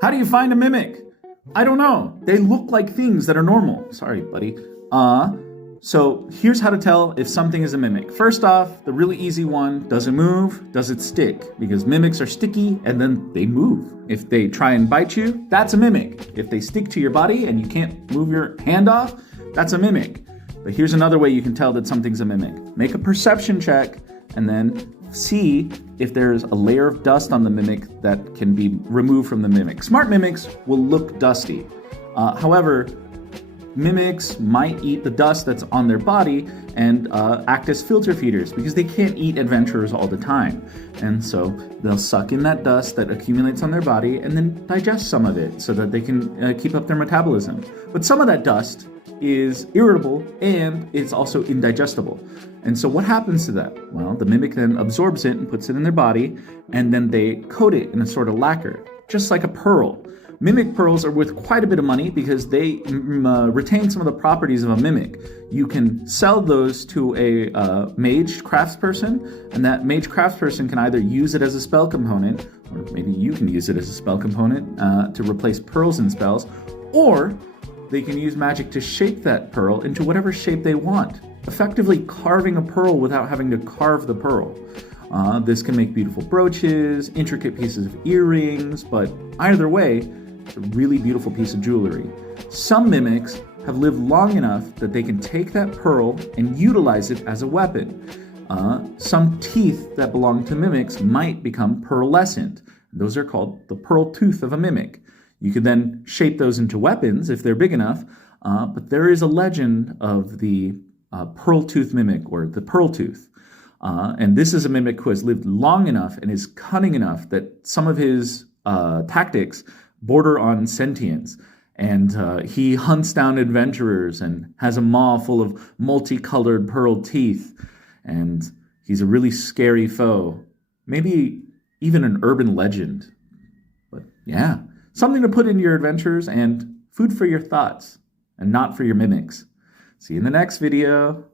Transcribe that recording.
How do you find a mimic? I don't know. They look like things that are normal. Sorry, buddy. So here's how to tell if something is a mimic. First off, the really easy one, does it move? Does it stick? Because mimics are sticky and then they move. If they try and bite you, that's a mimic. If they stick to your body and you can't move your hand off, that's a mimic. But here's another way you can tell that something's a mimic. Make a perception check and then see if there's a layer of dust on the mimic that can be removed from the mimic. Smart mimics will look dusty. However, mimics might eat the dust that's on their body and act as filter feeders because they can't eat adventurers all the time. And so they'll suck in that dust that accumulates on their body and then digest some of it so that they can keep up their metabolism. But some of that dust is irritable and it's also indigestible. And so what happens to that? Well, the mimic then absorbs it and puts it in their body, and then they coat it in a sort of lacquer, just like a pearl. Mimic pearls are worth quite a bit of money because they retain some of the properties of a mimic. You can sell those to a mage craftsperson, and that mage craftsperson can either use it as a spell component, or maybe you can use it as a spell component to replace pearls in spells, or they can use magic to shape that pearl into whatever shape they want, effectively carving a pearl without having to carve the pearl. This can make beautiful brooches, intricate pieces of earrings, but either way, it's a really beautiful piece of jewelry. Some mimics have lived long enough that they can take that pearl and utilize it as a weapon. Some teeth that belong to mimics might become pearlescent. Those are called the pearl tooth of a mimic. You could then shape those into weapons if they're big enough, but there is a legend of the pearl tooth mimic, or the pearl tooth. And this is a mimic who has lived long enough and is cunning enough that some of his tactics border on sentience. And he hunts down adventurers and has a maw full of multicolored pearl teeth. And he's a really scary foe. Maybe even an urban legend. But yeah, something to put into your adventures and food for your thoughts and not for your mimics. See you in the next video.